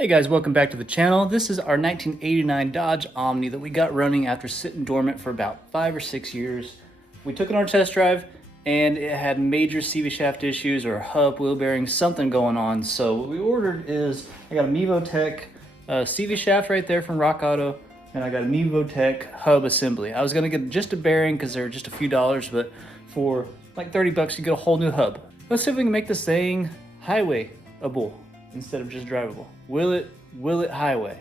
Hey guys, welcome back to the channel. This is our 1989 Dodge Omni that we got running after sitting dormant for about 5 or 6 years. We took it on a test drive and it had major CV shaft issues or hub, wheel bearings, something going on. So what we ordered is, I got a Mevotech CV shaft right there from Rock Auto, and I got a Mevotech hub assembly. I was gonna get just a bearing because they're just a few dollars, but for like 30 bucks you get a whole new hub. Let's see if we can make this thing highway-able instead of just drivable. Will it highway?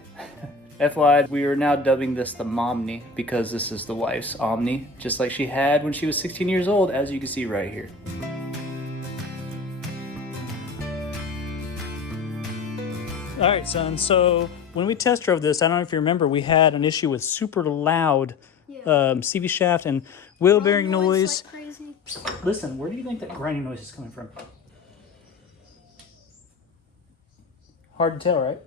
FYI, we are now dubbing this the Momni because this is the wife's Omni, just like she had when she was 16 years old, as you can see right here. All right, son, so when we test drove this, I don't know if you remember, we had an issue with super loud CV shaft and wheel bearing noise. Like crazy. Listen, where do you think that grinding noise is coming from? Hard to tell, right?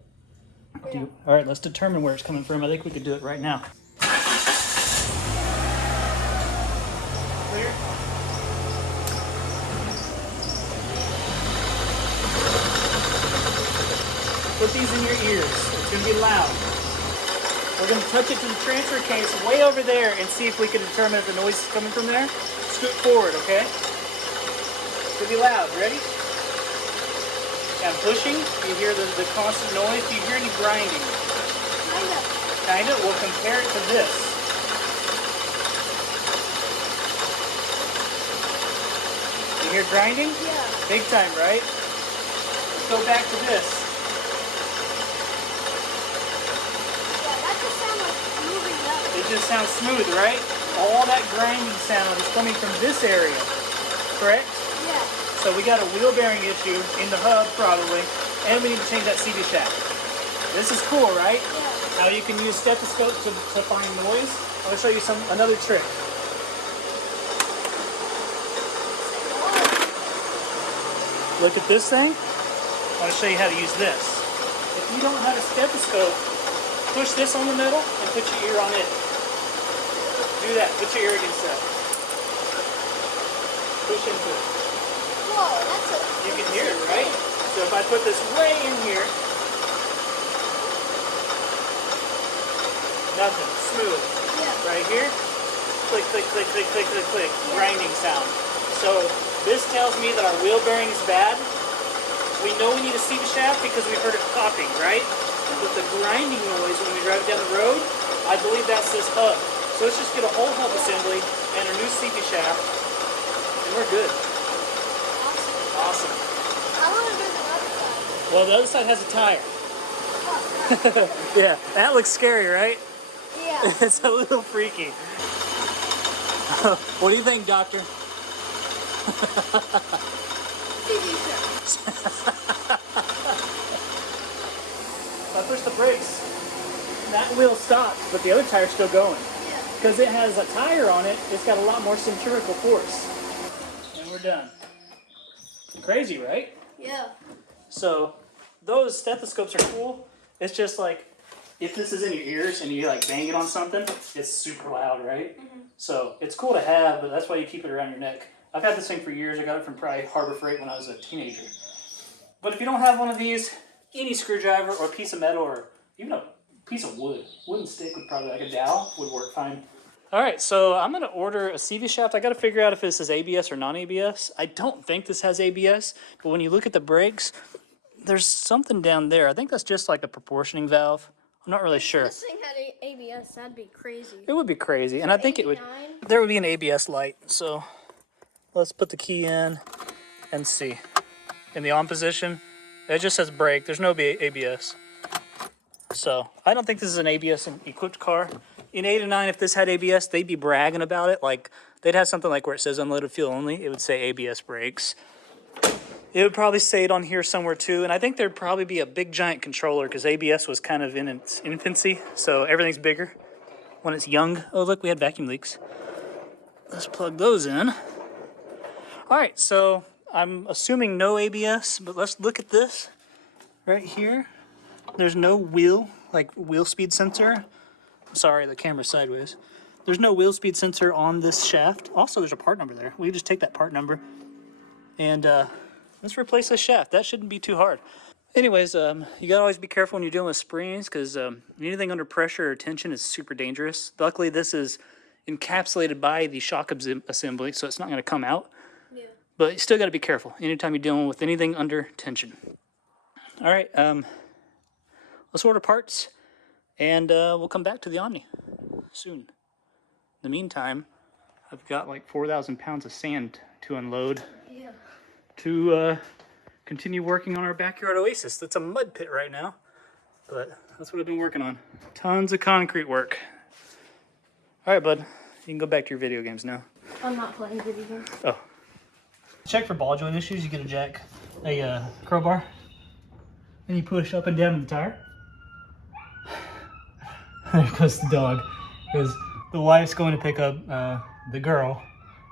Yeah. All right, let's determine where it's coming from. I think we could do it right now. Clear? Put these in your ears. It's going to be loud. We're going to touch it to the transfer case way over there and see if we can determine if the noise is coming from there. Scoot forward, okay? It's going to be loud. Ready? I'm pushing, you hear the constant noise. Do you hear any grinding? Kinda. Kinda? We'll compare it to this. You hear grinding? Yeah. Big time, right? Let's go back to this. Yeah, that just sounds like moving up. It just sounds smooth, right? All that grinding sound is coming from this area, correct? Yeah. So we got a wheel bearing issue in the hub probably, and we need to change that CV shaft. This is cool, right? Yeah. How you can use stethoscope to find noise. I'm gonna show you another trick. Look at this thing. I want to show you how to use this. If you don't have a stethoscope, push this on the metal and put your ear on it. Do that. Put your ear against that. Push into it. Whoa, that's a... You can hear it, right? So if I put this way in here, nothing, smooth. Yeah. Right here, click, click, click, click, click, click, click, yeah. grinding sound. So this tells me that our wheel bearing is bad. We know we need a CV shaft because we heard it popping, right? But the grinding noise when we drive down the road, I believe that's this hub. So let's just get a whole hub assembly and a new CV shaft, and we're good. Awesome. I want to do the other side. Well, the other side has a tire. Oh, Yeah, that looks scary, right? yeah. It's a little freaky. What do you think, doctor? TV show. If I push the brakes, that wheel stopped, but the other tire's still going. Yeah. Because it has a tire on it, it's got a lot more centrifugal force. And we're done. Crazy, right? Yeah. So those stethoscopes are cool. It's just like if this is in your ears and you like bang it on something, it's super loud, right? Mm-hmm. So it's cool to have, but that's why you keep it around your neck. I've had this thing for years. I got it from probably Harbor Freight when I was a teenager. But if you don't have one of these, any screwdriver or a piece of metal or even a piece of wood, wooden stick would probably, like a dowel, would work fine. All right, so I'm going to order a CV shaft. I got to figure out if this is ABS or non-ABS. I don't think this has ABS, but when you look at the brakes, there's something down there. I think that's just like a proportioning valve. I'm not really sure. If this thing had ABS, that'd be crazy. It would be crazy, and I think 89? there would be an ABS light. So let's put the key in and see. In the on position, it just says brake. There's no ABS. So I don't think this is an ABS equipped car. In 89, if this had ABS, they'd be bragging about it. Like, they'd have something like where it says unloaded fuel only. It would say ABS brakes. It would probably say it on here somewhere too. And I think there'd probably be a big giant controller because ABS was kind of in its infancy. So everything's bigger when it's young. Oh, look, we had vacuum leaks. Let's plug those in. All right, so I'm assuming no ABS, but let's look at this right here. There's no wheel speed sensor. Sorry, the camera's sideways. There's no wheel speed sensor on this shaft. Also, there's a part number there. We can just take that part number and let's replace this shaft. That shouldn't be too hard. Anyways, you gotta always be careful when you're dealing with springs because anything under pressure or tension is super dangerous. Luckily, this is encapsulated by the shock assembly, so it's not gonna come out. Yeah. But you still gotta be careful anytime you're dealing with anything under tension. All right, let's order parts, and we'll come back to the Omni soon. In the meantime, I've got like 4,000 pounds of sand to unload. Yeah. To continue working on our backyard oasis. That's a mud pit right now, but that's what I've been working on. Tons of concrete work. All right, bud, you can go back to your video games now. I'm not playing video games. Oh. Check for ball joint issues. You get a crowbar, and you push up and down the tire. There goes the dog, because the wife's going to pick up the girl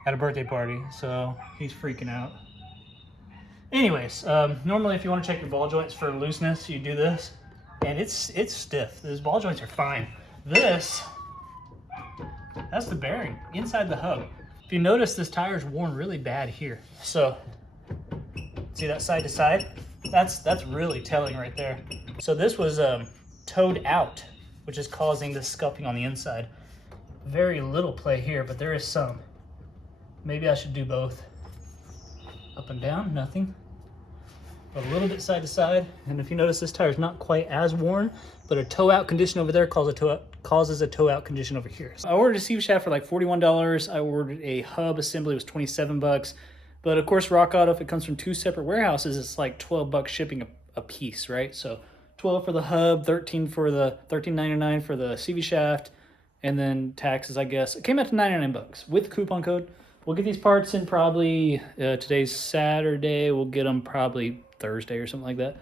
at a birthday party, so he's freaking out. Anyways, normally if you want to check your ball joints for looseness, you do this, and it's stiff. Those ball joints are fine. That's the bearing inside the hub. If you notice, this tire's worn really bad here. So, see that side to side? That's really telling right there. So this was towed out, which is causing this scuffing on the inside. Very little play here, but there is some. Maybe I should do both. Up and down, nothing. A little bit side to side. And if you notice, this tire is not quite as worn, but a tow out condition over there causes a tow out condition over here. So I ordered a CV shaft for like $41. I ordered a hub assembly, it was 27 bucks. But of course, Rock Auto, if it comes from two separate warehouses, it's like 12 bucks shipping a piece, right? So 12 for the hub, $13.99 for the CV shaft, and then taxes, I guess. It came out to 99 bucks with coupon code. We'll get these parts in probably, today's Saturday, we'll get them probably Thursday or something like that.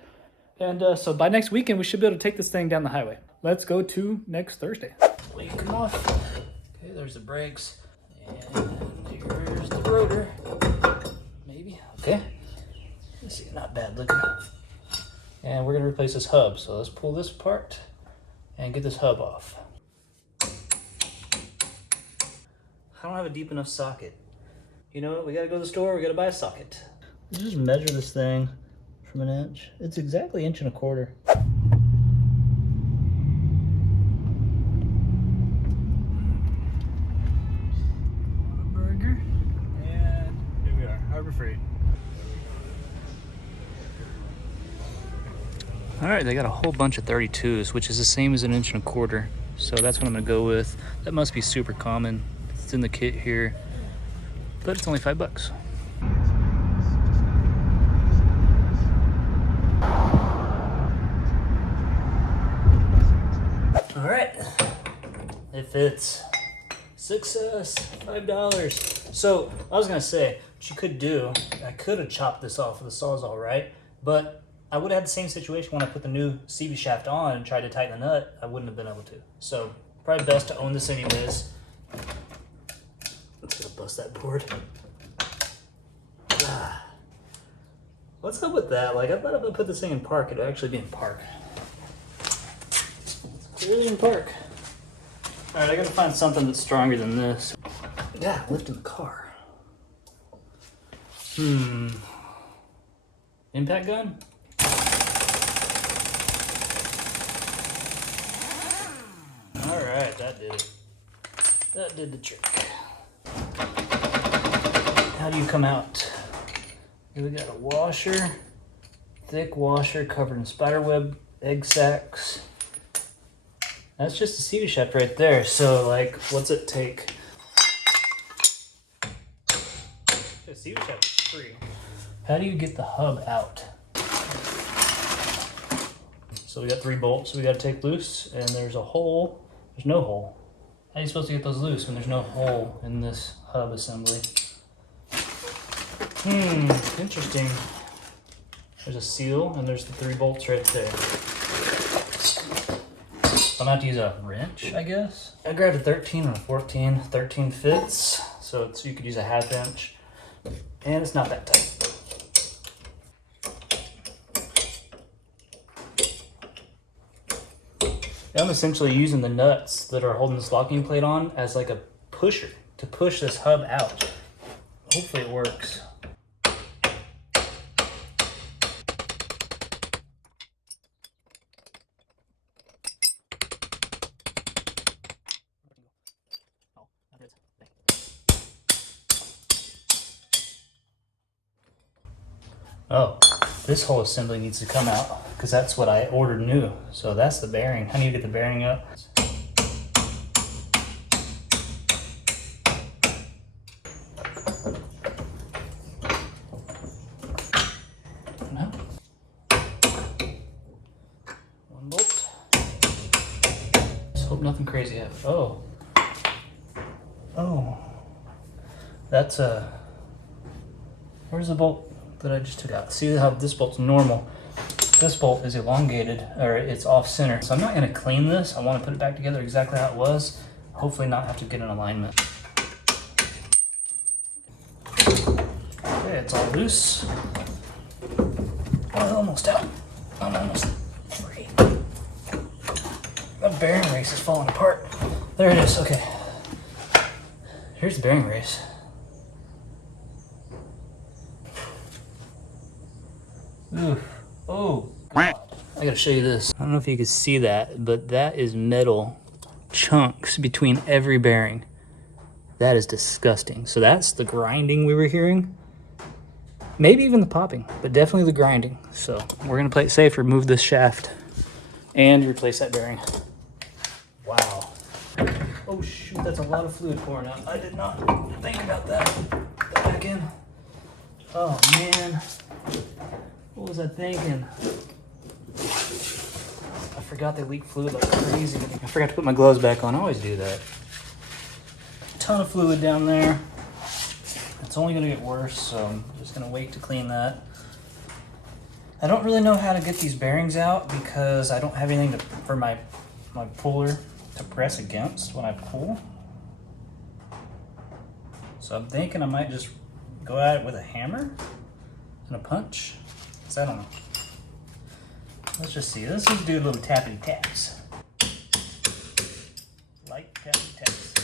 And so by next weekend, we should be able to take this thing down the highway. Let's go to next Thursday. Wait, come off. Okay, there's the brakes. And here's the rotor. Maybe, okay. Let's see, not bad looking. And we're gonna replace this hub. So let's pull this apart and get this hub off. I don't have a deep enough socket. You know what, we gotta go to the store, we gotta buy a socket. Let's just measure this thing from an inch. It's exactly 1.25 inches. Burger, and here we are, Harbor Freight. All right, they got a whole bunch of 32s, which is the same as 1.25 inches. So that's what I'm gonna go with. That must be super common. It's in the kit here, but it's only $5. All right, it fits. Success, $5. So I was gonna say, what you could do, I could have chopped this off with a Sawzall, right? But I would have had the same situation when I put the new CV shaft on and tried to tighten the nut. I wouldn't have been able to. So probably best to own this anyways. Let's go bust that board. What's up with that? Like, I thought if I put this thing in park, it'd actually be in park. It's clearly in park. All right, I gotta find something that's stronger than this. Yeah, lifting the car. Impact gun? All right, that did it. That did the trick. How do you come out? Here we got a washer, thick washer covered in spiderweb egg sacs. That's just a CV shaft right there. So like, what's it take? The CV shaft is free. How do you get the hub out? So we got 3 bolts we gotta take loose, and there's a hole. There's no hole. How are you supposed to get those loose when there's no hole in this hub assembly? Interesting. There's a seal, and there's the 3 bolts right there. So I'm gonna have to use a wrench, I guess. I grabbed a 13 and a 14. 13 fits, so you could use a 1/2 inch, and it's not that tight. I'm essentially using the nuts that are holding this locking plate on as like a pusher to push this hub out. Hopefully it works. Oh, this whole assembly needs to come out because that's what I ordered new. So that's the bearing. I need to get the bearing up. No. One bolt. Just hope nothing crazy happens. Oh. Oh. That's where's the bolt that I just took out? See how this bolt's normal. This bolt is elongated, or it's off center. So I'm not gonna clean this. I wanna put it back together exactly how it was. Hopefully not have to get an alignment. Okay, it's all loose. Oh, almost out. I'm almost free. The bearing race is falling apart. There it is, okay. Here's the bearing race. Ooh. Oh, God. I gotta show you this. I don't know if you can see that, but that is metal chunks between every bearing. That is disgusting. So that's the grinding we were hearing. Maybe even the popping, but definitely the grinding. So we're gonna play it safe, remove this shaft and replace that bearing. Wow. Oh shoot, that's a lot of fluid pouring out. I did not think about that. Put that back in. Oh man. What was I thinking? I forgot they leak fluid like crazy. I forgot to put my gloves back on. I always do that. Ton of fluid down there. It's only gonna get worse, so I'm just gonna wait to clean that. I don't really know how to get these bearings out because I don't have anything for my puller to press against when I pull. So I'm thinking I might just go at it with a hammer and a punch. I don't know. Let's just see. Let's just do a little tappity taps. Light tappity taps.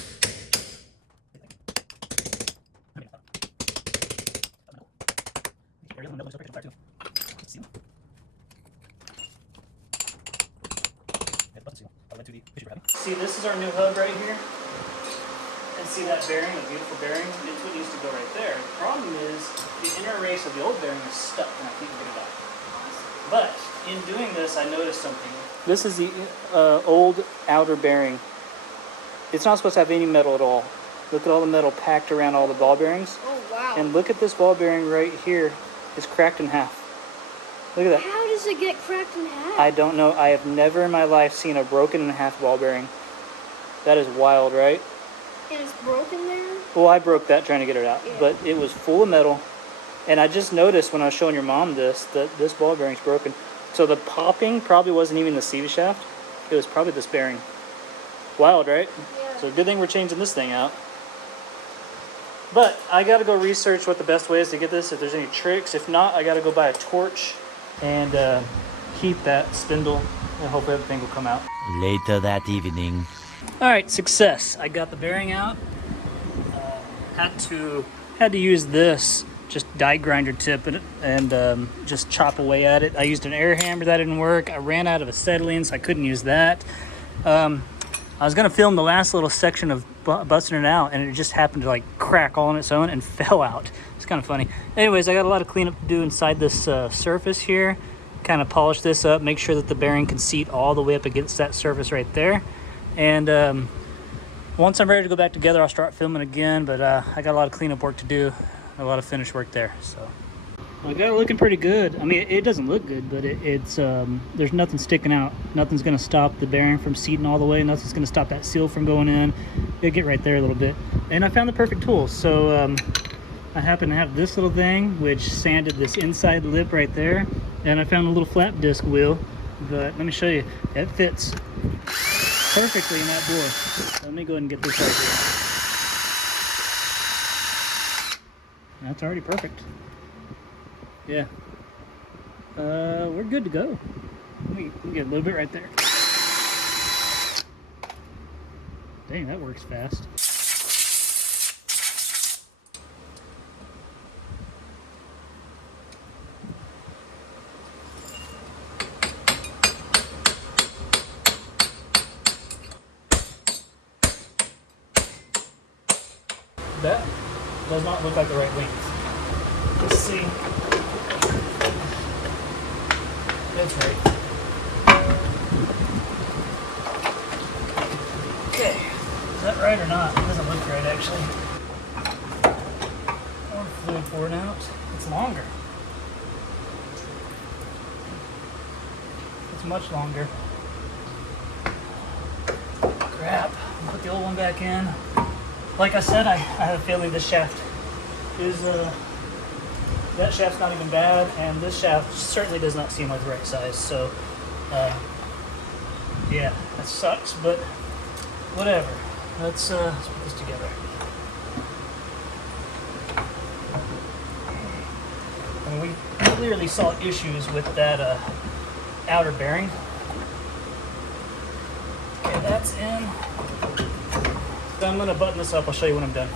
See, this is our new hub right here. And see that bearing, the beautiful bearing? It's what needs to go right there. The problem is the inner race of the old bearing is stuck and I can't get it out. But in doing this, I noticed something. This is the old outer bearing. It's not supposed to have any metal at all. Look at all the metal packed around all the ball bearings. Oh, wow. And look at this ball bearing right here. It's cracked in half. Look at that. How does it get cracked in half? I don't know. I have never in my life seen a broken in half ball bearing. That is wild, right? And it's broken there? Well, I broke that trying to get it out, Yeah. but it was full of metal. And I just noticed when I was showing your mom this, that this ball bearing's broken. So the popping probably wasn't even the CV shaft. It was probably this bearing. Wild, right? Yeah. So good thing we're changing this thing out. But I gotta go research what the best way is to get this, if there's any tricks. If not, I gotta go buy a torch and heat that spindle and hope everything will come out. Later that evening. All right, success. I got the bearing out. Had to use this just die grinder tip and just chop away at it. I used an air hammer, that didn't work. I ran out of acetylene, so I couldn't use that. I was gonna film the last little section of busting it out, and it just happened to like crack all on its own and fell out. It's kind of funny. Anyways, I got a lot of cleanup to do inside this surface here. Kind of polish this up, make sure that the bearing can seat all the way up against that surface right there. And once I'm ready to go back together, I'll start filming again, but I got a lot of cleanup work to do, a lot of finish work there. So I got it looking pretty good. I mean, it doesn't look good, but it's there's nothing sticking out. Nothing's gonna stop the bearing from seating all the way. Nothing's gonna stop that seal from going in. It'll get right there a little bit. And I found the perfect tool. So I happen to have this little thing, which sanded this inside lip right there. And I found a little flap disc wheel, but let me show you. It fits perfectly in that bore. Let me go ahead and get this right here. That's already perfect. Yeah. We're good to go. Let me get a little bit right there. Dang, that works fast. That does not look like the right length. Let's see. That's right. Okay. Is that right or not? It doesn't look right, actually. More fluid pouring out. It's longer. It's much longer. Crap. I'll put the old one back in. Like I said, I have a feeling this shaft is, that shaft's not even bad, and this shaft certainly does not seem like the right size, so, yeah, that sucks, but whatever. Let's put this together. And we clearly saw issues with that outer bearing. Okay, that's in. So I'm gonna button this up. I'll show you when I'm done.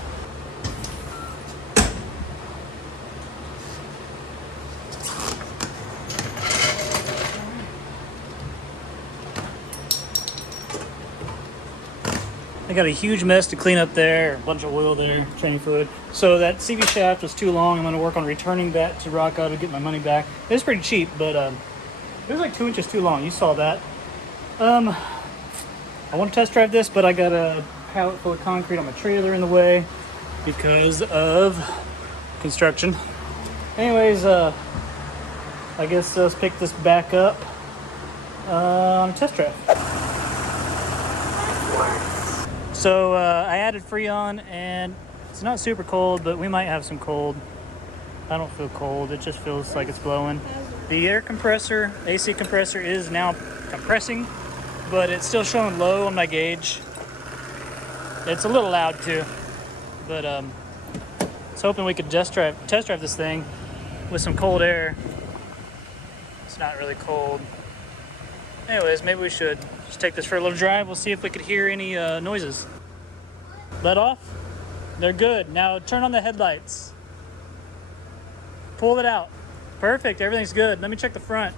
I got a huge mess to clean up there, a bunch of oil there, training fluid. So that CV shaft was too long. I'm gonna work on returning that to Rock Auto to get my money back. It was pretty cheap, but it was like 2 inches too long. You saw that. I want to test drive this, but I got a pallet full of concrete on my trailer in the way because of construction. Anyways, I guess let's pick this back up on a test drive. So I added Freon, and it's not super cold, but we might have some cold. I don't feel cold. It just feels like it's blowing. The air compressor, AC compressor, is now compressing, but it's still showing low on my gauge. It's a little loud too, but I was hoping we could test drive this thing with some cold air. It's not really cold. Anyways, maybe we should just take this for a little drive. We'll see if we could hear any noises. Let off? They're good. Now turn on the headlights. Pull it out. Perfect, everything's good. Let me check the front.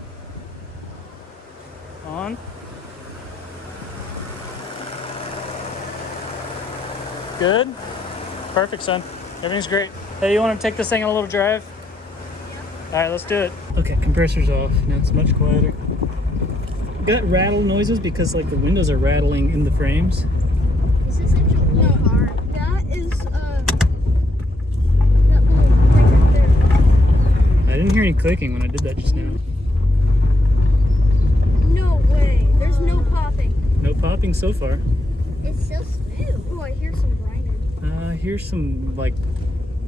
On. Good? Perfect, son. Everything's great. Hey, you want to take this thing on a little drive? Yeah. All right, let's do it. Okay, compressor's off. Now it's much quieter. Got rattle noises because like the windows are rattling in the frames. Is this actually no car? That is that little thing right there. I didn't hear any clicking when I did that just now. No way. There's no popping. No popping so far. It's so smooth. Oh, I hear some grinding. Here's some like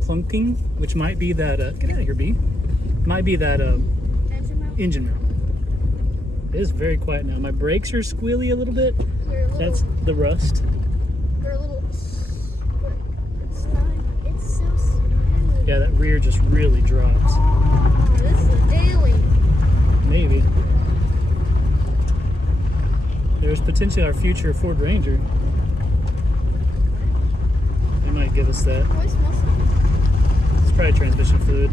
plunking, which might be that get out of here, B. Might be that engine mount. It is very quiet now. My brakes are squealy a little bit. That's the rust. They're a little, but it's not. It's so smooth. Yeah, that rear just really drops. Oh, this is a daily. Maybe. There's potentially our future Ford Ranger. They might give us that. Oh, it smells nice. It's probably transmission fluid.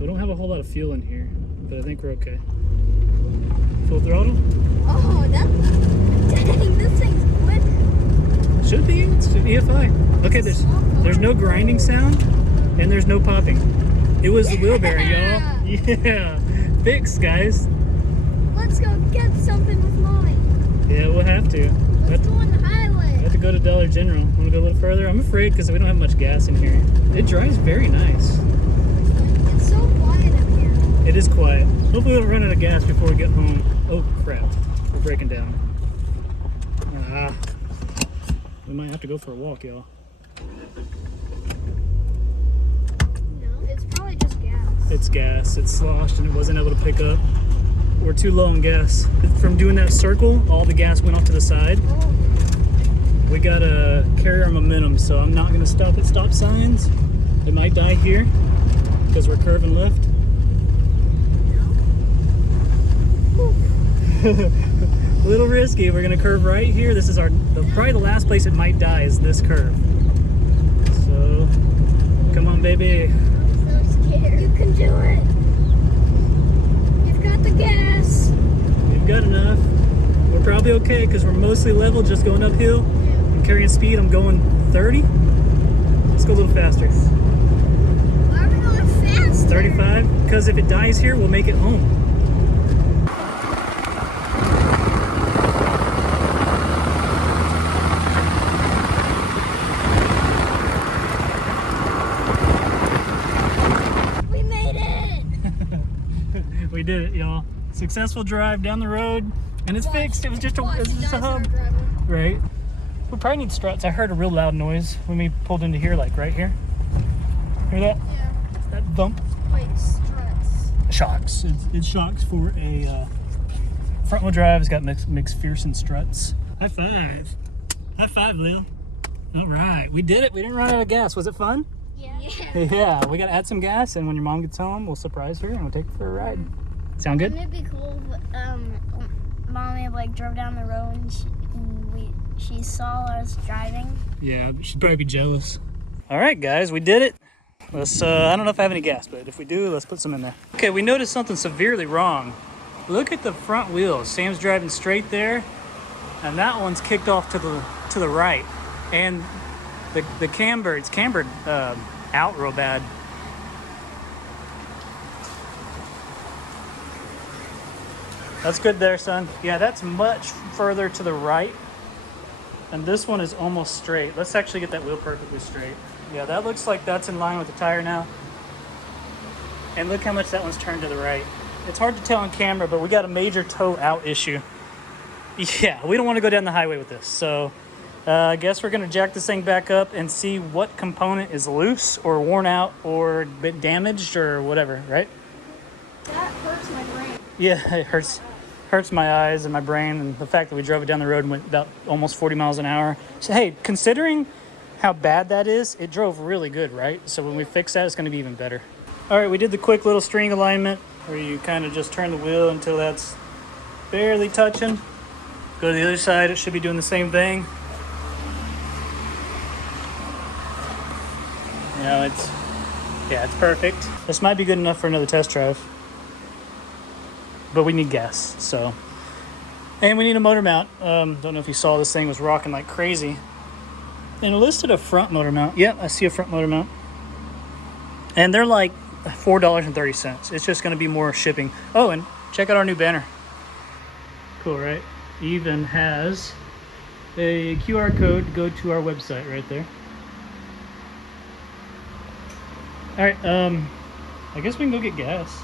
We don't have a whole lot of fuel in here, but I think we're okay. Full throttle? Oh, dang, this thing's quick. Should be. It's EFI. Okay, there's no grinding sound, and there's no popping. It was the wheel bearing, y'all. Yeah. Fixed, guys. Let's go get something with mine. Yeah, we'll have to. Let's go on the highway. I have to go to Dollar General. Want to go a little further? I'm afraid because we don't have much gas in here. It drives very nice. It's so quiet up here. It is quiet. Hopefully we don't run out of gas before we get home. Oh crap, we're breaking down. We might have to go for a walk, y'all. No, it's probably just gas. It's gas. It's sloshed and it wasn't able to pick up. We're too low on gas. From doing that circle, all the gas went off to the side. Oh. We gotta carry our momentum, so I'm not gonna stop at stop signs. It might die here because we're curving left. A little risky. We're gonna curve right here. This is probably the last place it might die is this curve. So, come on, baby. I'm so scared. You can do it. You've got the gas. We've got enough. We're probably okay because we're mostly level, just going uphill. I'm carrying speed. I'm going 30. Let's go a little faster. Why are we going faster? 35. Because if it dies here, we'll make it home. Successful drive down the road, and it's fixed. It was just a hub. Driveway. Right. We probably need struts. I heard a real loud noise when we pulled into here, like right here. Hear that? Yeah. That bump. Wait, struts. Shocks. It's shocks for a front wheel drive. It's got McPherson struts. High five. High five, Lil. All right. We did it. We didn't run out of gas. Was it fun? Yeah. Yeah. We got to add some gas, and when your mom gets home, we'll surprise her and we'll take her for a ride. Sound good? Wouldn't it be cool if Mommy like drove down the road and she saw us driving? Yeah, she'd probably be jealous. All right, guys, we did it. Let's, I don't know if I have any gas, but if we do, let's put some in there. Okay, we noticed something severely wrong. Look at the front wheels. Sam's driving straight there, and that one's kicked off to the right. And the camber, it's cambered out real bad. That's good there, son. Yeah, that's much further to the right. And this one is almost straight. Let's actually get that wheel perfectly straight. Yeah, that looks like that's in line with the tire now. And look how much that one's turned to the right. It's hard to tell on camera, but we got a major toe out issue. Yeah, we don't want to go down the highway with this. So I guess we're gonna jack this thing back up and see what component is loose or worn out or a bit damaged or whatever, right? That hurts my brain. Yeah, it hurts my eyes and my brain, and the fact that we drove it down the road and went about almost 40 miles an hour. So hey, considering how bad that is, it drove really good, right? So when we fix that, it's going to be even better. All right, we did the quick little string alignment where you kind of just turn the wheel until that's barely touching. Go to the other side, it should be doing the same thing. You know, it's perfect. This might be good enough for another test drive. But we need gas, so. And we need a motor mount. Don't know if you saw, this thing was rocking like crazy. And it listed a front motor mount. Yep, I see a front motor mount. And they're like $4.30. It's just gonna be more shipping. Oh, and check out our new banner. Cool, right? Even has a QR code to go to our website right there. All right, I guess we can go get gas.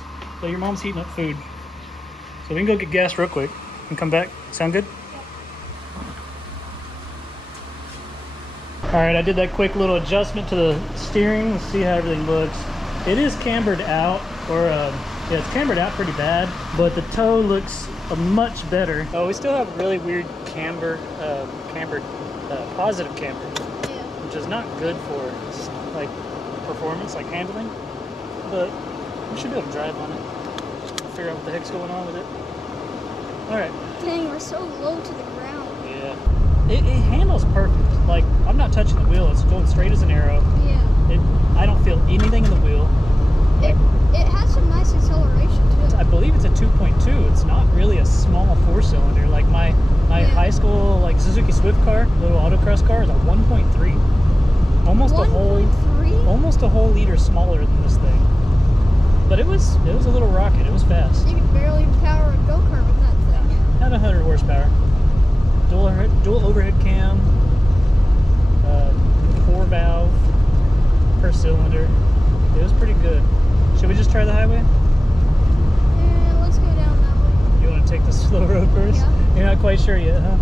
So your mom's heating up food. So we can go get gas real quick and come back. Sound good? All right, I did that quick little adjustment to the steering. Let's see how everything looks. It is cambered out, or yeah, it's cambered out pretty bad, but the toe looks much better. Oh, we still have really weird cambered positive camber, which is not good for like performance, like handling, but we should be able to drive on it. Figure out what the heck's going on with it. All right. Dang, we're so low to the ground. Yeah. It handles perfect. Like, I'm not touching the wheel. It's going straight as an arrow. Yeah. I don't feel anything in the wheel. It has some nice acceleration too. I believe it's a 2.2. It's not really a small 4-cylinder. Like my high school like Suzuki Swift car, little autocross car, is a 1.3. Almost 1.3? almost a whole liter smaller than this thing. But it was a little rocket. It was fast. You could barely power a go-kart with that thing. Had 100 horsepower. Dual overhead cam. 4-valve per cylinder. It was pretty good. Should we just try the highway? Yeah, let's go down that way. You want to take the slow road first? Yeah. You're not quite sure yet, huh?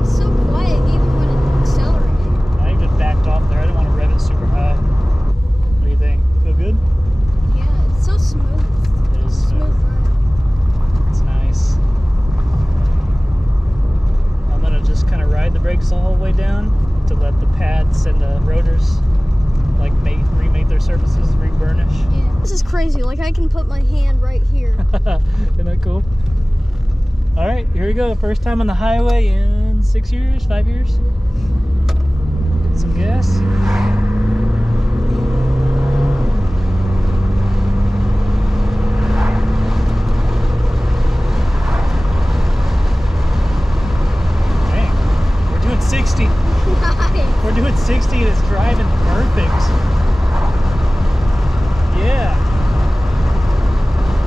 It's so quiet even when it's accelerating. I just backed off there. I didn't want to rev it super high. What do you think? Feel good? Yeah, it's so smooth. It is Smooth ride. It's nice. I'm going to just kind of ride the brakes all the way down to let the pads and the rotors like remake their surfaces, reburnish. Yeah. This is crazy. Like, I can put my hand right here. Isn't that cool? All right, here we go. First time on the highway in 6 years, 5 years. Get some gas. Dang, we're doing 60. Nice. We're doing 60 and it's driving perfect. Yeah.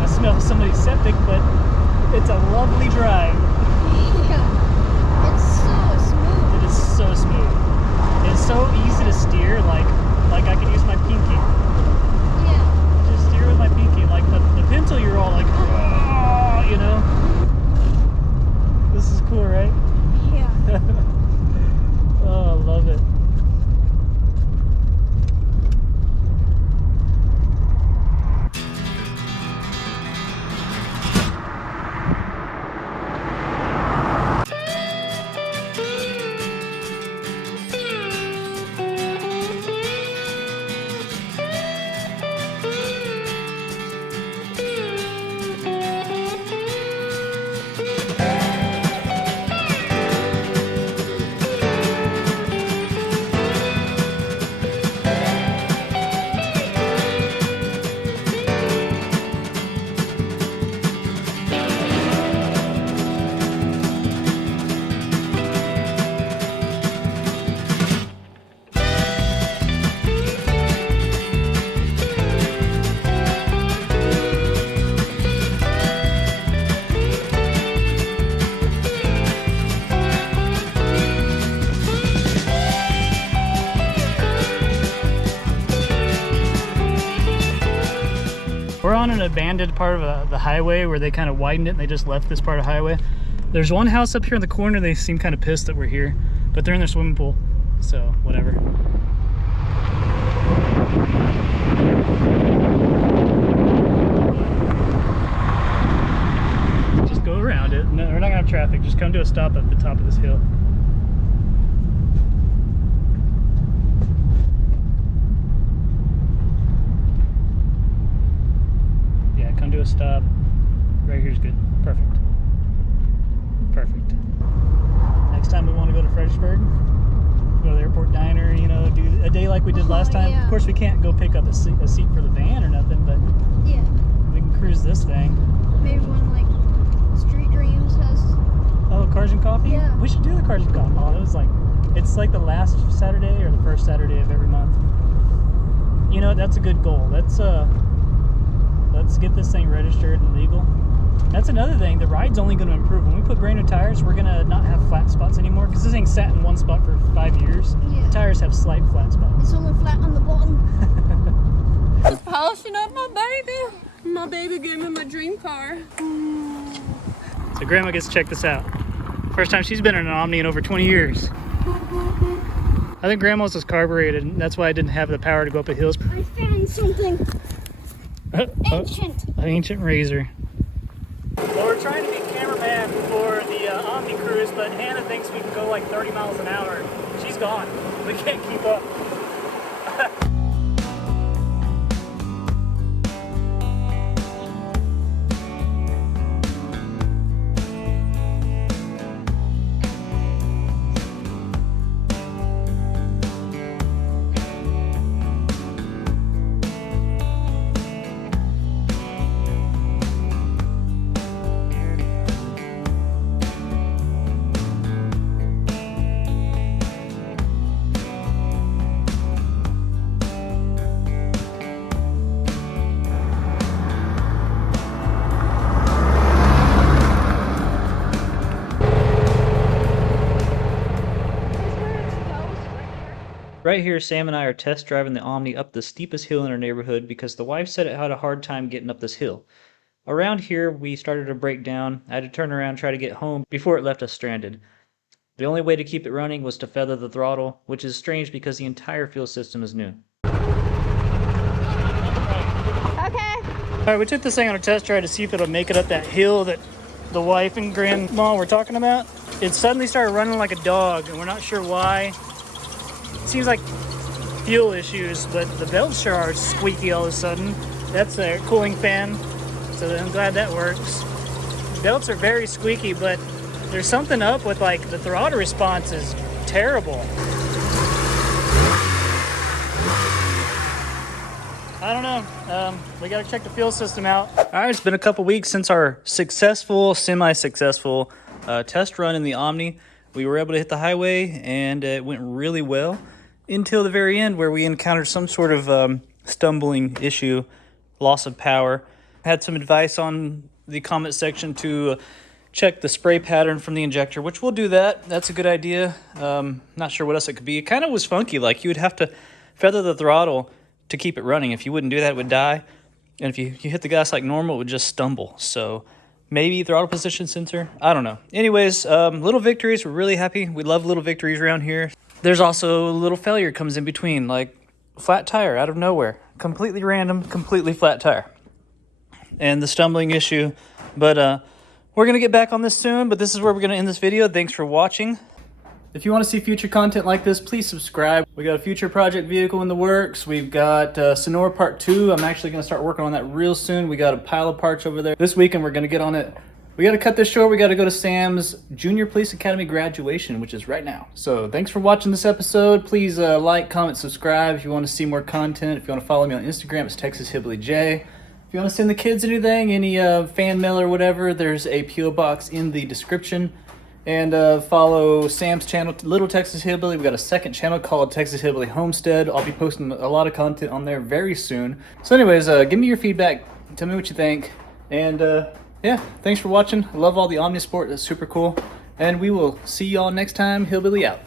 I smell somebody's septic, but it's a lovely drive. Yeah. It's so smooth. It is so smooth. It's so easy to steer, like I can use my pinky. Yeah. Just steer with my pinky Like the pencil, you're all like, oh, you know. This is cool, right? Yeah. Oh, I love it. We're on an abandoned part of the highway where they kind of widened it and they just left this part of the highway. There's one house up here in the corner. They seem kind of pissed that we're here, but they're in their swimming pool, so whatever. Just go around it. No, we're not gonna have traffic. Just come to a stop at the top of this hill. Come to a stop. Right here's good. Perfect. Perfect. Next time we want to go to Fredericksburg, go to the airport diner, you know, do a day like we did last time. Yeah. Of course, we can't go pick up a seat for the van or nothing, but Yeah. we can cruise this thing. Maybe one like Street Dreams has. Oh, Cars and Coffee? Yeah. We should do the Cars and Coffee. Oh, it's like the last Saturday or the first Saturday of every month. You know, that's a good goal. Let's get this thing registered and legal. That's another thing. The ride's only going to improve. When we put brand new tires, we're going to not have flat spots anymore because this thing sat in one spot for 5 years. Yeah. The tires have slight flat spots. It's only flat on the bottom. Just polishing up my baby. My baby gave me my dream car. So Grandma gets to check this out. First time she's been in an Omni in over 20 years. I think Grandma's was carbureted, and that's why I didn't have the power to go up the hills. I found something ancient. An ancient razor. Well, we're trying to be cameraman for the Omni cruise, but Hannah thinks we can go like 30 miles an hour. She's gone. We can't keep up. Right here, Sam and I are test driving the Omni up the steepest hill in our neighborhood because the wife said it had a hard time getting up this hill. Around here, we started to break down. I had to turn around and try to get home before it left us stranded. The only way to keep it running was to feather the throttle, which is strange because the entire fuel system is new. Okay. Alright, we took this thing on a test drive to see if it'll make it up that hill that the wife and Grandma were talking about. It suddenly started running like a dog, and we're not sure why. It seems like fuel issues, but the belts sure are squeaky all of a sudden. That's a cooling fan, so I'm glad that works. Belts are very squeaky, but there's something up with like the throttle response is terrible. I don't know. We got to check the fuel system out. All right, it's been a couple weeks since our semi-successful test run in the Omni. We were able to hit the highway, and it went really well until the very end where we encountered some sort of stumbling issue, loss of power. Had some advice on the comment section to check the spray pattern from the injector, which we'll do that. That's a good idea. Not sure what else it could be. It kind of was funky. Like you would have to feather the throttle to keep it running. If you wouldn't do that, it would die. And if you hit the gas like normal, it would just stumble. So maybe throttle position sensor. I don't know. Anyways, little victories. We're really happy. We love little victories around here. There's also a little failure comes in between, like flat tire out of nowhere. Completely random, completely flat tire. And the stumbling issue. But we're going to get back on this soon. But this is where we're going to end this video. Thanks for watching. If you want to see future content like this, please subscribe. We got a future project vehicle in the works. We've got Sonora Part 2. I'm actually going to start working on that real soon. We got a pile of parts over there. This weekend, we're going to get on it. We got to cut this short. We got to go to Sam's Junior Police Academy graduation, which is right now. So thanks for watching this episode. Please like, comment, subscribe if you want to see more content. If you want to follow me on Instagram, it's TexasHillbilly. If you want to send the kids anything, any fan mail or whatever, there's a P.O. box in the description. And follow Sam's channel, Little Texas Hillbilly. We've got a second channel called Texas Hillbilly Homestead. I'll be posting a lot of content on there very soon. So anyways, give me your feedback. Tell me what you think. And yeah, thanks for watching. I love all the Omnisport. That's super cool. And we will see y'all next time. Hillbilly out.